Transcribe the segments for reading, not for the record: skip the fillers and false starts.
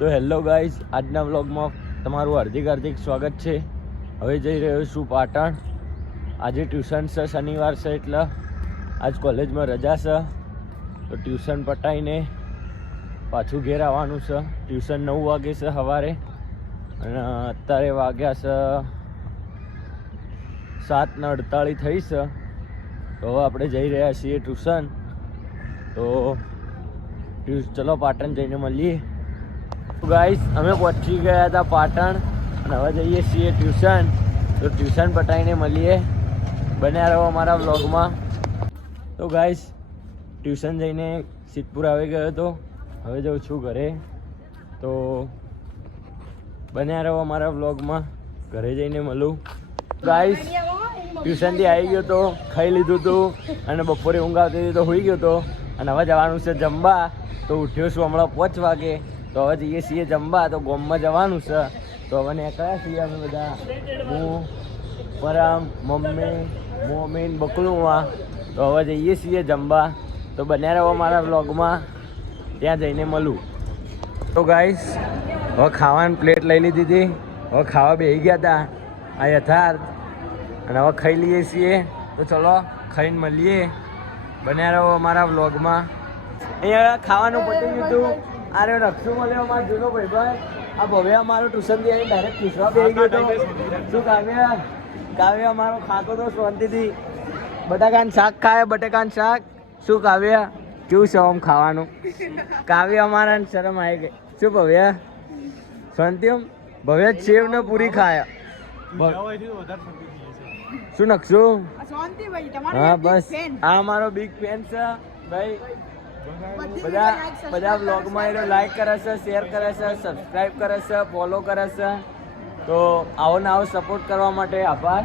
તો hello guys, આજના વ્લોગમાં તમારું હાર્દિક સ્વાગત છે। હવે જઈ રહ્યો છું પાટણ। આજે ટ્યુશન છે, શનિવાર છે એટલે આજ કોલેજમાં રજા છે, તો ટ્યુશન પટાઈને પાછું ઘેર આવવાનું છે। ટ્યુશન 9 વાગે છે સવારે અને અત્યારે વાગ્યા છે 7:48 થઈ છે। તો હવે આપણે જઈ રહ્યા છીએ ટ્યુશન। તો ચલો પાટણ જઈને મળીએ। ગાઈસ, અમે પહોંચી ગયા હતા પાટણ અને હવે જઈએ છીએ ટ્યુશન। તો ટ્યુશન પટાઈને મળીએ, બન્યા રહો અમારા વ્લોગમાં। તો ગાઈસ, ટ્યુશન જઈને સિદ્ધપુર આવી ગયો હતો, હવે જાઉં છું ઘરે। તો બન્યા રહો અમારા વ્લોગમાં, ઘરે જઈને મળું। ગાઈસ, ટ્યુશનથી આવી ગયો તો ખાઈ લીધું હતું અને બપોરે ઊંઘ આવતી હતી તો હોઈ ગયો હતો અને હવે જવાનું છે જમવા। તો ઉઠ્યો છું હમણાં 5 વાગે। તો હવે જઈએ છીએ જમવા। તો ગોમમાં જવાનું છે, તો હવે નીકળ્યા છીએ અમે બધા, હું, પરમ, મમ્મી, બકલુંમાં। તો હવે જઈએ છીએ જમવા। તો બન્યા રહો મારા વ્લોગમાં, ત્યાં જઈને મળું। તો ગાઈસ, હવે ખાવાની પ્લેટ લઈ લીધી હતી, હવે ખાવા બેસી ગયા હતા આ યથાર્થ, અને હવે ખાઈ લઈએ છીએ। તો ચલો ખાઈને મળીએ, બન્યા રહો અમારા વ્લોગમાં। અહીંયા ખાવાનું પતી ગયું। અરે રક્ષુ મળ્યો અમારો જૂનો ભાઈભાઈ, આ ભવ્ય અમારો ટ્યુશનથી આવી ડાયરેક્ટ પૂછવા બેસી ગયો હતો। શું કાવ્ય અમારો ખાતો તો શાંતિથી, બટાકાનું શાક ખાય, બટાકાનું શાક। શું કાવ્ય કેવું છે આમ ખાવાનું? કાવ્ય અમારા શરમ આવી ગઈ। શું ભવ્ય શાંતિ? ભવ્ય સેવ ને પૂરી ખાય। શું નકશું? હા બસ, આ અમારો બિગ ફેન છે ભાઈ। બધા વ્લોગમાં એ લાઈક કરે છે, શેર કરે છે, સબસ્ક્રાઈબ કરે છે, ફોલો કરે છે। તો આવો ને આવો સપોર્ટ કરવા માટે આભાર।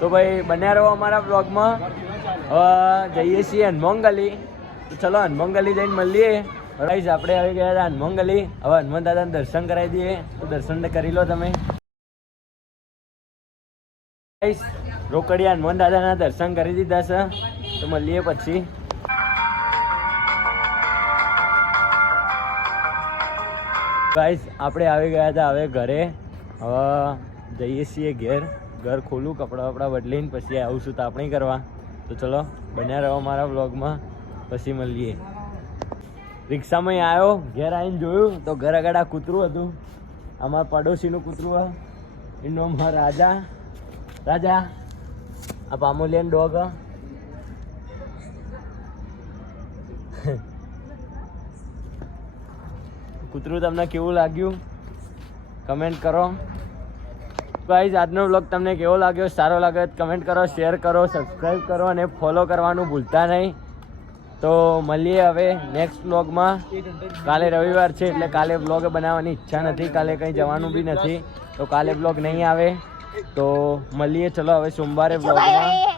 તો ભાઈ બન્યા રહો અમારા વ્લોગમાં। હવે જઈએ છીએ હનુમાન ગલી। તો ચલો હનુમાન ગલી જઈને મળીએ। ગાઈસ, આપણે આવી ગયા હતા હનુમાન ગલી। હવે હનુમાન દાદાને દર્શન કરાવી દઈએ, તો દર્શન કરી લો તમે। ગાઈસ, રોકડિયા હનુમાન દાદાના દર્શન કરી દીધા છે, તો મળીએ પછી। ગાઈસ, આપણે આવી ગયા હતા હવે ઘરે। હવે જઈએ છીએ ઘર ખોલું, કપડાં વપડા બદલીને પછી આવું છું તાપણી કરવા। તો ચલો બન્યા રહો મારા વ્લોગમાં, પછી મળીએ। રિક્ષામાં આવ્યો, ઘેર આવીને જોયું તો ઘર આગળ આ કૂતરું હતું, અમારા પડોશીનું કૂતરું, એનું નામ રાજા। આ પામોલિયન ડોગ। કૂતરું તમને કેવું લાગ્યું કમેન્ટ કરો। ગાઈસ, આજનો વ્લોગ તમને કેવો લાગ્યો? સારો લાગે તો કમેન્ટ કરો, શેર કરો, સબસ્ક્રાઈબ કરો અને ફોલો કરવાનું ભૂલતા નહીં। તો મળીએ હવે નેક્સ્ટ વ્લોગમાં। કાલે રવિવાર છે એટલે કાલે વ્લોગ બનાવવાની ઈચ્છા નથી, કાલે કંઈ જવાનું બી નથી, તો કાલે વ્લોગ નહીં આવે। તો મળીએ, ચલો હવે સોમવારે વ્લોગમાં।